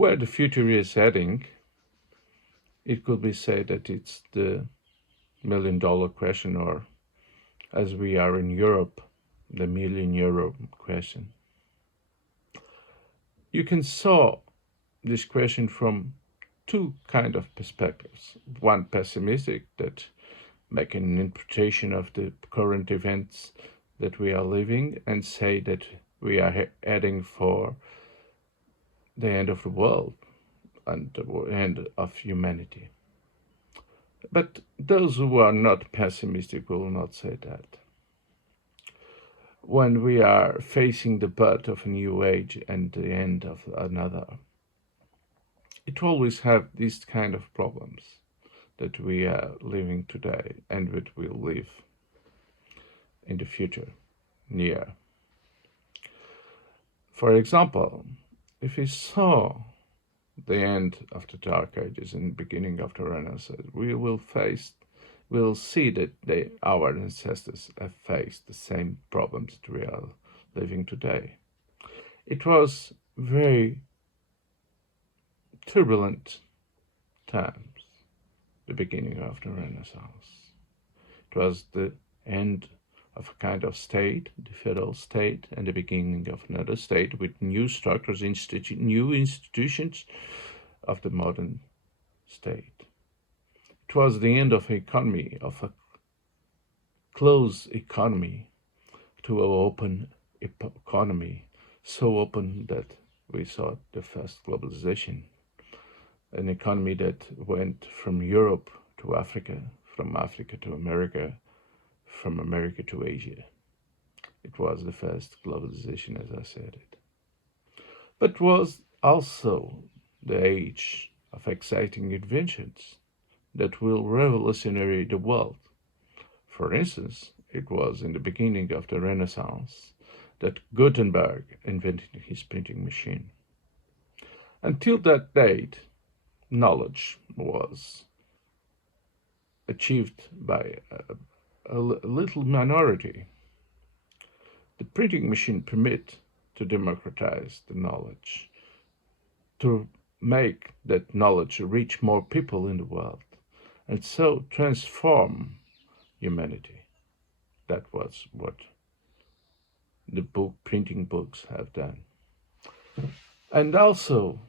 where the future is heading, it could be said that it's the $1,000,000 question, or as we are in Europe, the €1,000,000 question. You can saw this question from two kind of perspectives. One pessimistic, that make an interpretation of the current events that we are living and say that we are heading for the end of the world and the end of humanity. But those who are not pessimistic will not say that. When we are facing the birth of a new age and the end of another, it always have these kind of problems that we are living today and that will live in the future, near. For example, if we saw the end of the Dark Ages and the beginning of the Renaissance, we will see that our ancestors have faced the same problems that we are living today. It was very turbulent times, the beginning of the Renaissance. It was the end of a kind of state, the feudal state, and the beginning of another state with new structures, new institutions of the modern state. It was the end of economy, of a closed economy to an open economy, so open that we saw the first globalization, an economy that went from Europe to Africa, from Africa to America, from America to Asia. It was the first globalization, as I said it. But it was also the age of exciting inventions that will revolutionize the world. For instance, it was in the beginning of the Renaissance that Gutenberg invented his printing machine. Until that date, knowledge was achieved by a little minority. The printing machine permit to democratize the knowledge, to make that knowledge reach more people in the world, and so transform humanity. That was what the printing books have done. And also,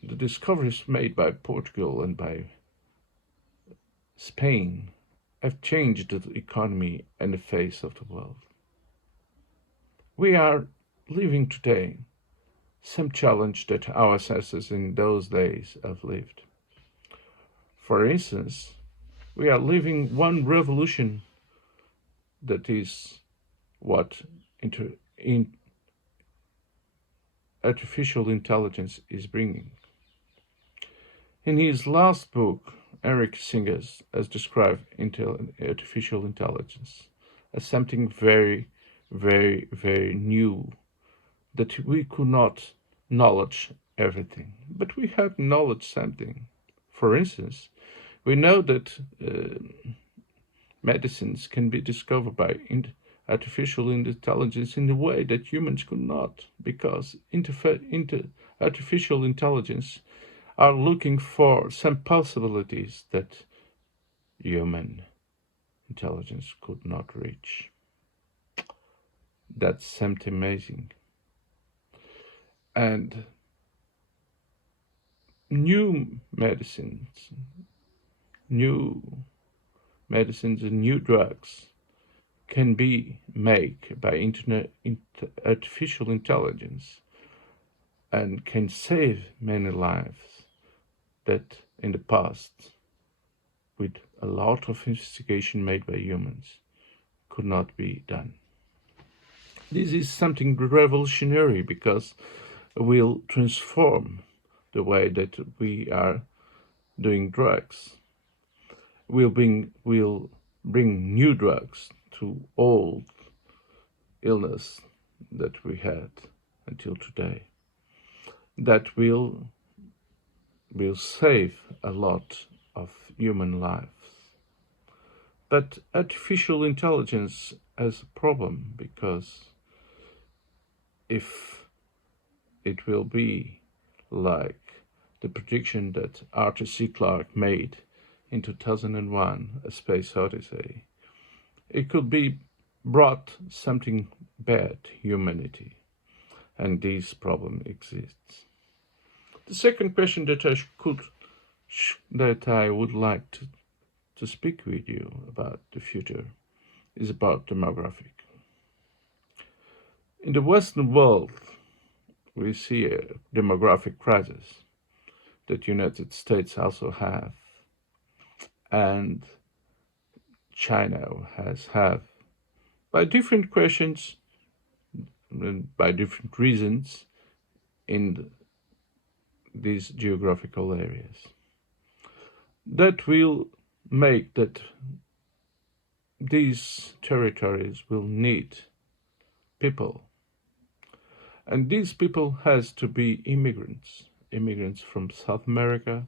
the discoveries made by Portugal and by Spain have changed the economy and the face of the world. We are living today some challenge that our ancestors in those days have lived. For instance, we are living one revolution that is what artificial intelligence is bringing. In his last book, Eric Singer has described artificial intelligence as something very, very, very new, that we could not knowledge everything, but we have knowledge something. For instance, we know that medicines can be discovered by artificial intelligence in a way that humans could not, because artificial intelligence are looking for some possibilities that human intelligence could not reach. That's something amazing. And new medicines and new drugs can be made by artificial intelligence and can save many lives that in the past, with a lot of investigation made by humans, could not be done. This is something revolutionary because it will transform the way that we are doing drugs. We'll bring new drugs to old illness that we had until today. That will save a lot of human lives. But artificial intelligence has a problem, because if it will be like the prediction that Arthur C. Clarke made in 2001, A Space Odyssey, it could be brought something bad to humanity, and this problem exists. The second question that I would like to speak with you about the future is about demographic. In the Western world, we see a demographic crisis that United States also have, and China has had, by different questions, by different reasons, in these geographical areas. That will make that these territories will need people. And these people has to be immigrants from South America,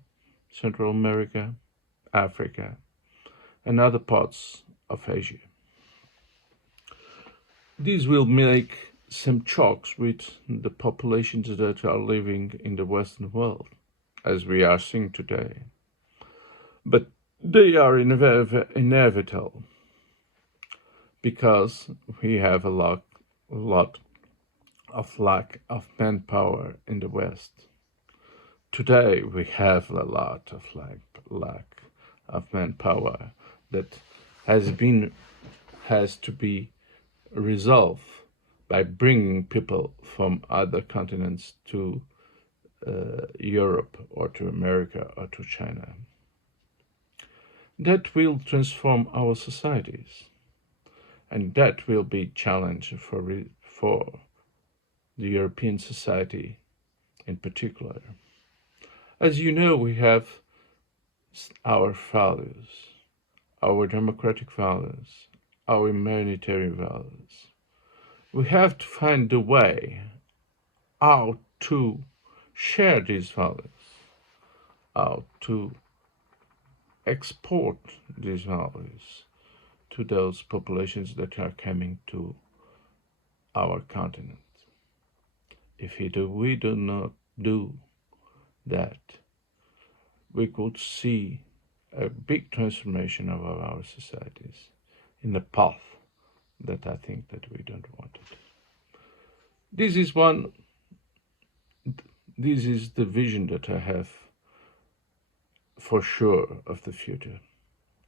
Central America, Africa, and other parts of Asia. These will make some shocks with the populations that are living in the Western world, as we are seeing today. But they are inevitable, because we have a lot of lack of manpower in the West. Today we have a lot of lack of manpower that has to be resolved by bringing people from other continents to Europe or to America or to China. That will transform our societies, and that will be a challenge for the European society in particular. As you know, we have our values, our democratic values, our humanitarian values. We have to find the way how to share these values, how to export these values to those populations that are coming to our continent. If we do not do that, we could see a big transformation of our societies in a path that I think that we don't want it. This is the vision that I have for sure of the future.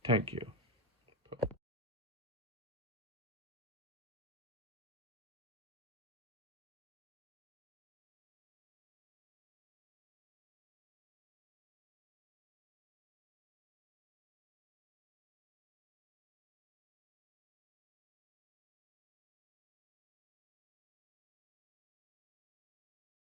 Thank you.